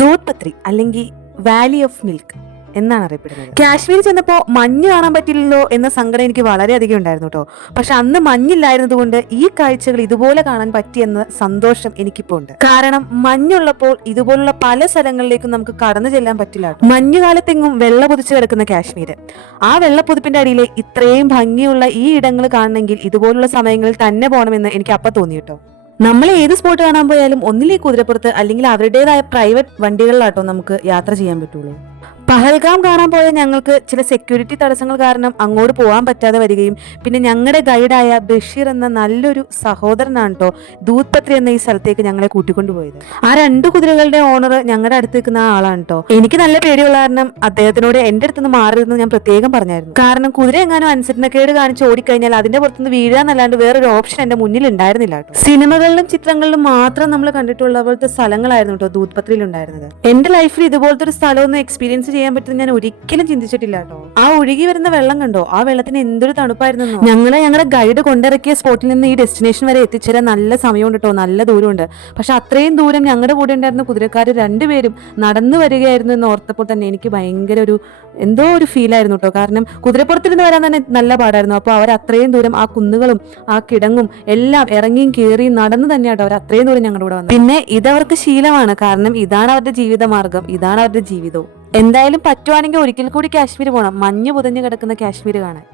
ദൂത് പത്രി അല്ലെങ്കിൽ Valley of milk എന്നാണ് അറിയപ്പെടുന്നത്. കാശ്മീർ ചെന്നപ്പോൾ മഞ്ഞ് കാണാൻ പറ്റില്ലല്ലോ എന്ന സങ്കടം എനിക്ക് വളരെയധികം ഉണ്ടായിരുന്നു കേട്ടോ. പക്ഷെ അന്ന് മഞ്ഞില്ലായിരുന്നത് കൊണ്ട് ഈ കാഴ്ചകൾ ഇതുപോലെ കാണാൻ പറ്റിയെന്ന സന്തോഷം എനിക്കിപ്പോൾ ഉണ്ട്. കാരണം മഞ്ഞുള്ളപ്പോൾ ഇതുപോലുള്ള പല സ്ഥലങ്ങളിലേക്കും നമുക്ക് കടന്നു ചെല്ലാൻ പറ്റില്ല. മഞ്ഞുകാലത്തെങ്ങും വെള്ള പൊതിച്ച് കിടക്കുന്ന കാശ്മീർ, ആ വെള്ളപ്പൊതിപ്പിന്റെ അടിയിലെ ഇത്രയും ഭംഗിയുള്ള ഈ ഇടങ്ങൾ കാണണമെങ്കിൽ ഇതുപോലുള്ള സമയങ്ങളിൽ തന്നെ പോകണമെന്ന് എനിക്ക് അപ്പം തോന്നി കേട്ടോ. നമ്മൾ ഏത് സ്പോട്ട് കാണാൻ പോയാലും ഒന്നിലേ കുതിരപ്പുറത്ത് അല്ലെങ്കിൽ അവരുടേതായ പ്രൈവറ്റ് വണ്ടികളിലാട്ടോ നമുക്ക് യാത്ര ചെയ്യാൻ പറ്റുള്ളൂ. പഹൽഗാം കാണാൻ പോയ ഞങ്ങൾക്ക് ചില സെക്യൂരിറ്റി തടസ്സങ്ങൾ കാരണം അങ്ങോട്ട് പോകാൻ പറ്റാതെ വരികയും പിന്നെ ഞങ്ങളുടെ ഗൈഡായ ബഷീർ എന്ന നല്ലൊരു സഹോദരനാണ് കേട്ടോ ദൂത് പത്രി എന്ന ഈ സ്ഥലത്തേക്ക് ഞങ്ങളെ കൂട്ടിക്കൊണ്ടുപോയത്. ആ 2 കുതിരകളുടെ ഓണർ ഞങ്ങളുടെ അടുത്ത് നിൽക്കുന്ന ആളാണ് കേട്ടോ. എനിക്ക് നല്ല പേടിയുള്ള കാരണം അദ്ദേഹത്തിനോട് എന്റെ അടുത്തുനിന്ന് മാറരുതെന്ന് ഞാൻ പ്രത്യേകം പറഞ്ഞായിരുന്നു. കാരണം കുതിര എങ്ങാനും അനുസരണക്കേട് കാണിച്ച് ഓടിക്കഴിഞ്ഞാൽ അതിന്റെ പുറത്തുനിന്ന് വീഴാന്നല്ലാണ്ട് വേറൊരു ഓപ്ഷൻ എന്റെ മുന്നിൽ ഉണ്ടായിരുന്നില്ല കേട്ടോ. സിനിമകളിലും ചിത്രങ്ങളിലും മാത്രം നമ്മൾ കണ്ടിട്ടുള്ള പോലത്തെ സ്ഥലങ്ങളായിരുന്നു കേട്ടോ ദൂത് പത്രിയിൽ ഉണ്ടായിരുന്നത്. എന്റെ ലൈഫിൽ ഇതുപോലത്തെ ഒരു സ്ഥലമൊന്നും എക്സ്പീരിയൻസ് ചെയ്യാൻ പറ്റുന്ന ഞാൻ ഒരിക്കലും ചിന്തിച്ചിട്ടില്ല കേട്ടോ. ആ ഒഴുകി വരുന്ന വെള്ളം കണ്ടോ, ആ വെള്ളത്തിന് എന്തൊരു തണുപ്പായിരുന്നു. ഞങ്ങളുടെ ഗൈഡ് കൊണ്ടിറക്കിയ സ്പോട്ടിൽ നിന്ന് ഈ ഡെസ്റ്റിനേഷൻ വരെ എത്തിച്ചേരാൻ നല്ല സമയമുണ്ട് കേട്ടോ, നല്ല ദൂരമുണ്ട്. പക്ഷെ അത്രയും ദൂരം ഞങ്ങളുടെ കൂടെ ഉണ്ടായിരുന്ന കുതിരക്കാർ 2 പേരും നടന്നു വരികയായിരുന്നു എന്ന് ഓർത്തപ്പോൾ തന്നെ എനിക്ക് ഭയങ്കര എന്തോ ഒരു ഫീലായിരുന്നു കേട്ടോ. കാരണം കുതിരപ്പുറത്തിരുന്ന് വരാൻ തന്നെ നല്ല പാടായിരുന്നു. അപ്പോൾ അവർ അത്രയും ദൂരം ആ കുന്നുകളും ആ കിടങ്ങും എല്ലാം ഇറങ്ങിയും കയറിയും നടന്നു തന്നെയാട്ടോ അവർ അത്രയും ദൂരം ഞങ്ങളുടെ കൂടെ വന്നത്. പിന്നെ ഇതവർക്ക് ശീലമാണ്. കാരണം ഇതാണ് അവരുടെ ജീവിതമാർഗം, ഇതാണ് അവരുടെ ജീവിതവും. എന്തായാലും പറ്റുവാണെങ്കിൽ ഒരിക്കൽ കൂടി കാശ്മീർ പോകണം, മഞ്ഞ് പുതഞ്ഞു കിടക്കുന്ന കാശ്മീർ കാണാൻ.